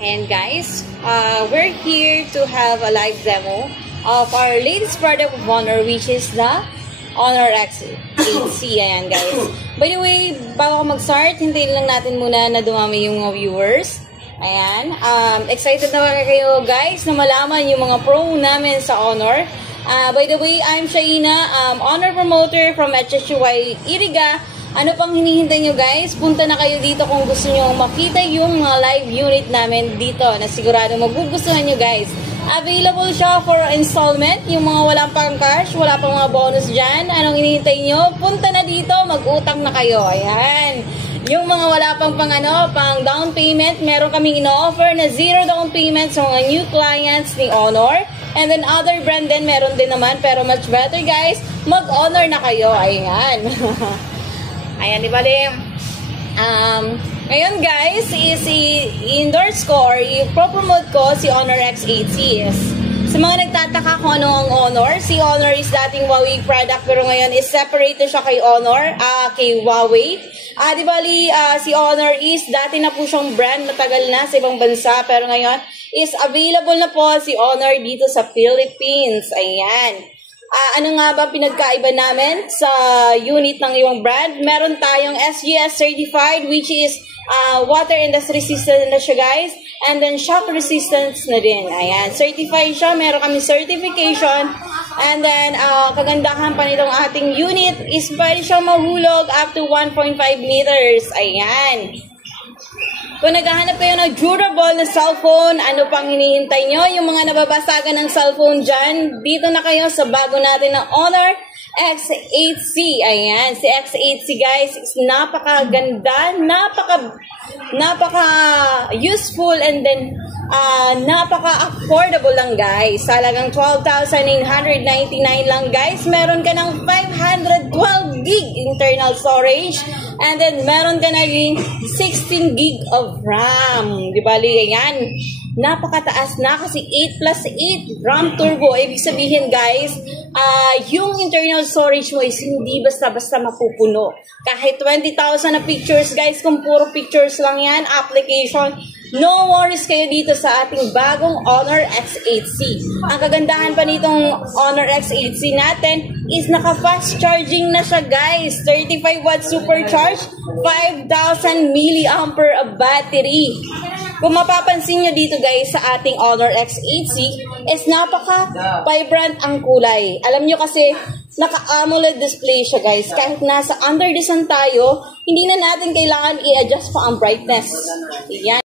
And guys, we're here to have a live demo of our latest product of Honor, which is the Honor X8C. Ayan guys. By the way, bago ako mag-start, hintayin lang natin muna na dumami yung mga viewers. Ayan. Excited na kayo guys na malaman yung mga pro namin sa Honor. By the way, I'm Shaina, Honor promoter from HSUI Iriga. Ano pang hinihintay nyo guys? Punta na kayo dito kung gusto nyo makita yung mga live unit namin dito na sigurado magugustuhan nyo guys. Available siya for installment. Yung mga walang pang cash, wala pang mga bonus dyan. Anong hinihintay nyo? Punta na dito, mag-utang na kayo. Ayan. Yung mga wala pang pang down payment, meron kaming ino-offer na 0 down payment sa mga new clients ni Honor. And then other brand din, meron din naman. Pero much better guys, mag-Honor na kayo. Ayan. Ayan, di ba ngayon guys, is i-endorse ko or i-promote ko si Honor X8C. Sa mga nagtataka kung ano ang Honor, si Honor is dating Huawei product pero ngayon is separate siya kay Honor, kay Huawei. Di ba si Honor is dati na po siyang brand, matagal na sa ibang bansa pero ngayon is available na po si Honor dito sa Philippines. Ayan. Ano nga ba pinagkaiba namin sa unit ng ibang brand? Meron tayong SGS certified which is water and dust resistant na siya guys. And then shock resistance na din. Ayan, certified siya. Meron kami certification. And then kagandahan pa nitong ating unit is pwede siyang mahulog up to 1.5 liters. Ayan. Kung naghahanap kayo ng durable na cellphone, ano pang hinihintay nyo? Yung mga nababasagan ng cellphone dyan, dito na kayo sa bago natin na Honor X8C. Ayan, si X8C guys, is napakaganda, napaka-useful and then napaka-affordable lang guys. Talagang 12,999 lang guys. Meron ka ng 512 gig internal storage and then meron ka na rin 16 gig of RAM. Di ba? Yan. Napakataas na kasi 8+8 RAM turbo. Ibig sabihin guys, yung internal storage mo is hindi basta-basta mapupuno. Kahit 20,000 na pictures guys, kung puro pictures lang yan, application, no worries kayo dito sa ating bagong Honor X8C. Ang kagandahan pa nitong Honor X8C natin is naka-fast charging na siya guys. 35 watts supercharge, 5,000 mAh battery. Kung mapapansin nyo dito guys sa ating Honor X8C is napaka-vibrant ang kulay. Alam nyo kasi naka-AMOLED display siya guys. Kahit nasa under the sun tayo, hindi na natin kailangan i-adjust pa ang brightness. Yan.